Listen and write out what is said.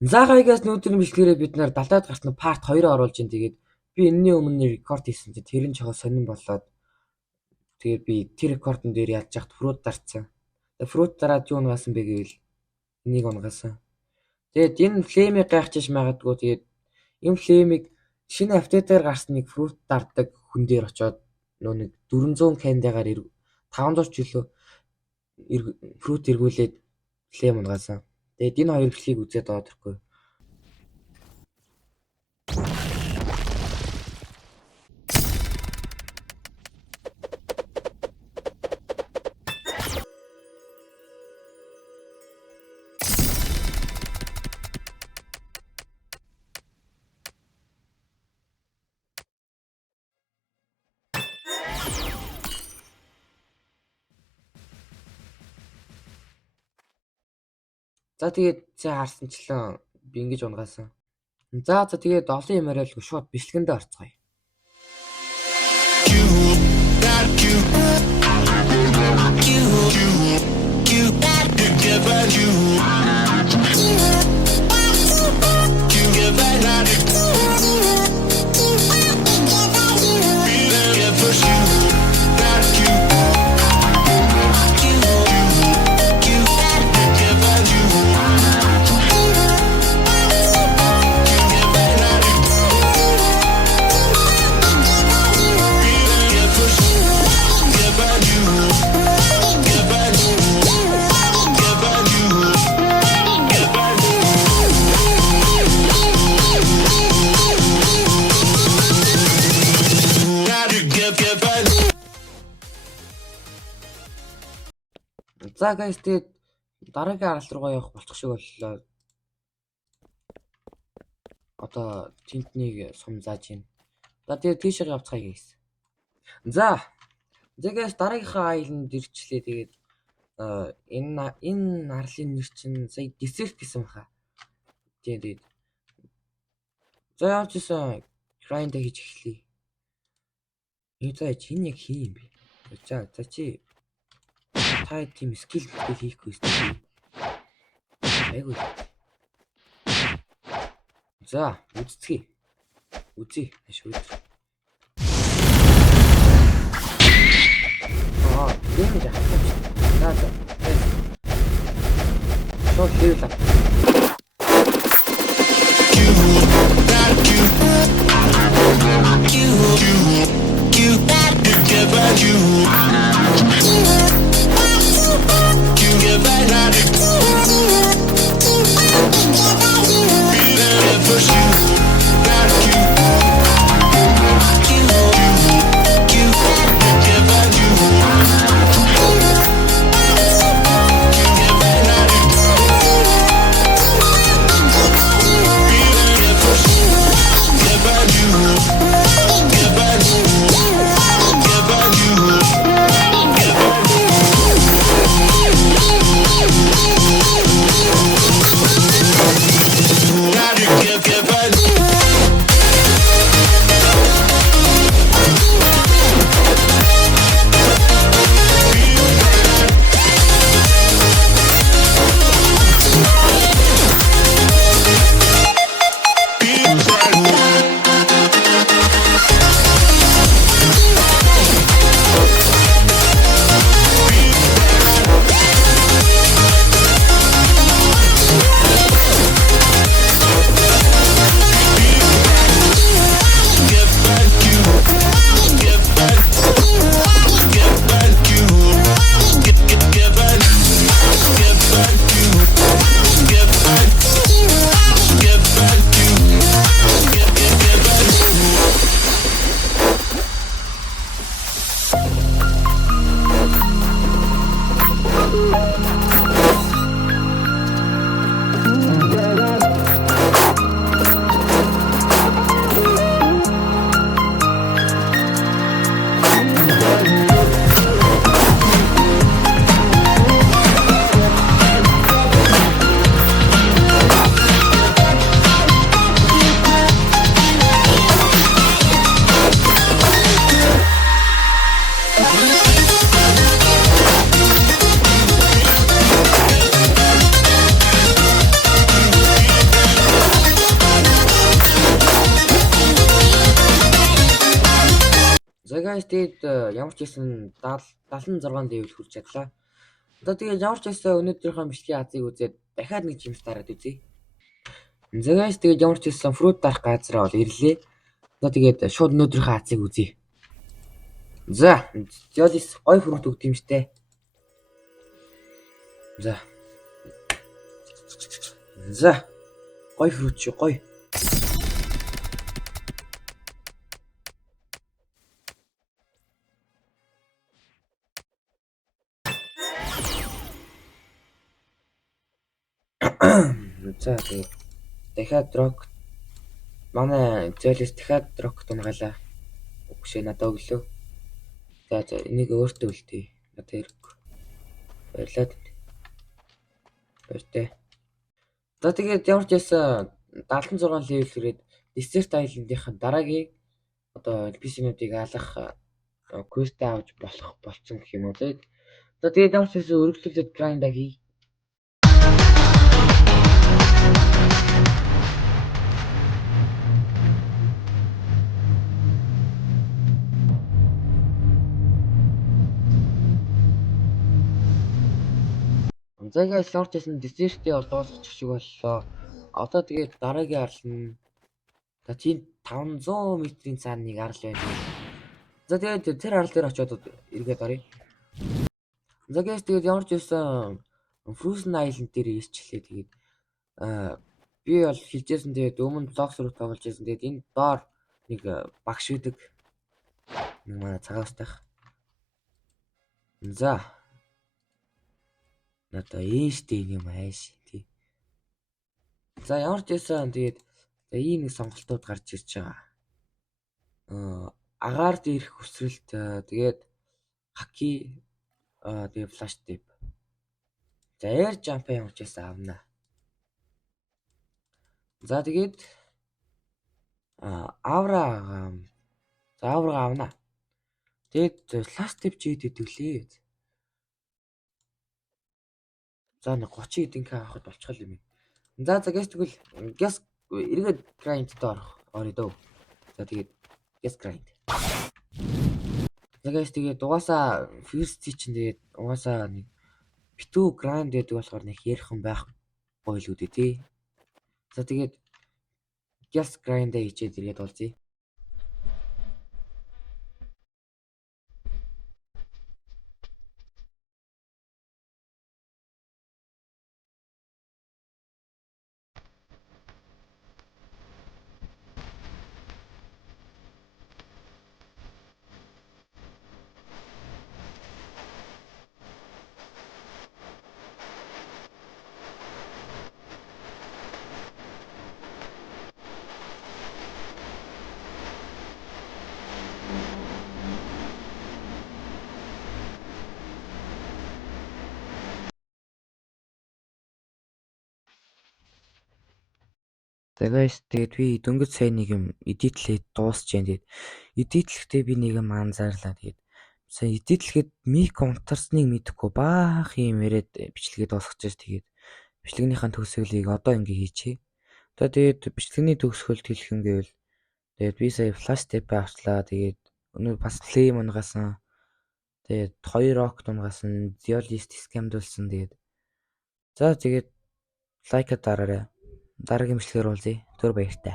За гайгаас өнөөдрийн бичлэгээрээ бид нар далайд гарсан part 2-оо оруулж ин тэгээд би энэний өмнө рекорд хийсэн чинь тэр нь жоо сонирн болоод тэгээд би тэр рекордон дээр яаж яхад фрут дарцсан. Тэгээд фрут дараад юу унгасан бэ гэвэл энийг унгасан. Тэгээд энэ флеймийг гайхчихж магадгүй тэгээд энэ флеймийг шинэ апдейтээр гарсан нэг фрут дардаг хүн дээр очиод нөө нэг 400 кандигаар 500 жилөө фрут эргүүлээд флейм унгасан. Тэгээд энэ хоёр бичлэгийг үзээд байгаа тэрхгүй. За тэгээд харсанчлан би ингэж унгасан. За тэгээд олон юм яриалгүй шууд бичлэгэндээ орцгоё. За guys тэгээд дараагийн аралт руугаа явах болчих шиг боллоо. Одоо тентнийг сум зааж байна. За тэгээд тийшээ явцгаая guys. За guys дараагийнхаа айланд ирчлээ. Тэгээд энэ арлын нэр чинь сая десерт гэсэн баха. Тэгээд за явж исэн grind хийж эхлэе. Энэ чинь яг хий юм бэ? За чи та тийм скил хийхгүй шүү. Айгуу. За үзье. Ашгүй. Энэ яг хаа. За. Шот хийлээ. guys тэгээд ямар ч байсан 76 level хүрч чадлаа. Одоо тэгээд ямар ч байсан өнөөдрийнхөө бичлэгийн азыг үзээд дахиад нэг жимс дараад үзье. За guys тэгээд ямар ч байсан фрут дарах газараа бол ирлээ. Одоо тэгээд шууд өнөөдрийнхөө азыг үзье. За Jollis гой фрут өгд юм штэ. За гой фрут чи гой. За тэгээд дахиад рок манай Jollis дахиад рок тунгаалаа. Өгшөө надад өглөө. За энийг өөртөө үлдээ. Надад хэрэг. Баярлалаа. Баяртай. За тэгээд ямар ч байсан 76 level хүрээд Desert Island-ийн дараагийн одоо NPC-нуудыг алах quest авч болцсон гэх юм уу те. За тэгээд ямар ч байсан өргөжлөлөд grind хий. За guys ямар ч байсан Desert-ийг дуусгачих шиг боллоо. Одоо тэгээд дараагийн арал нь за тийм 500 метрийн цаана нэг арал байна. За тэгээд тэр арал дээр очиод эргээд оръё. За guys тэгээд ямар ч байсан Frozen Island дээр ирчихлээ. Тэгээд би бол хэлжсэн тэгээд өмнө блог сурах тоглож байсан. Тэгээд энэ доор нэг багш үүдэг. Нэг манай цагаастайх. За надаа ээжтэй юм ааш тий. За ямар ч байсан тэгээд ийм нэг сонголтууд гарч ирж байгаа. Агаард ирэх хүсрэлт тэгээд хаки тэгээд флаш тип. За air jump ямар ч байсан авна. За тэгээд авра авна. Тэгээд флаш тип ч идэвлээ. За нэг 30 эдинх авахд болчихвол юм. За guys тэгвэл guess эргээд grind дээр орё дөө. За тэгээд guess grind. За guys тэгээд угаасаа first чинь тэгээд угаасаа нэг битүү grind гэдэг болохоор нэг ярих юм байхгүй л үүдээ тий. За тэгээд guess grind-аа хийчээд эргээд олзъя. За guys тэгээд би дөнгөж сайн нэг юм эдитлээд дуусч जैन. Тэгээд эдитлэхдээ би нэг юм анзаарлаа. Тэгээд сая эдитлэхэд мик унтарсныг мэдэхгүй баах юм яриад бичлэгээ дуусгаж. Тэгээд бичлэгнийхэн төгсгөлийг одоо ингээ хийчихье. Одоо тэгээд бичлэгний төгсгөлд хэлэх юм гэвэл тэгээд би сая флаш тип авчлаа. Тэгээд өнөө бас флейм унгасан. Тэгээд 2 рок унгасан, Jollis скамдулсан. Тэгээд за тэгээд лайк дараарай. Дараагийн бичлэгээр уулзъя. Түр баяртай.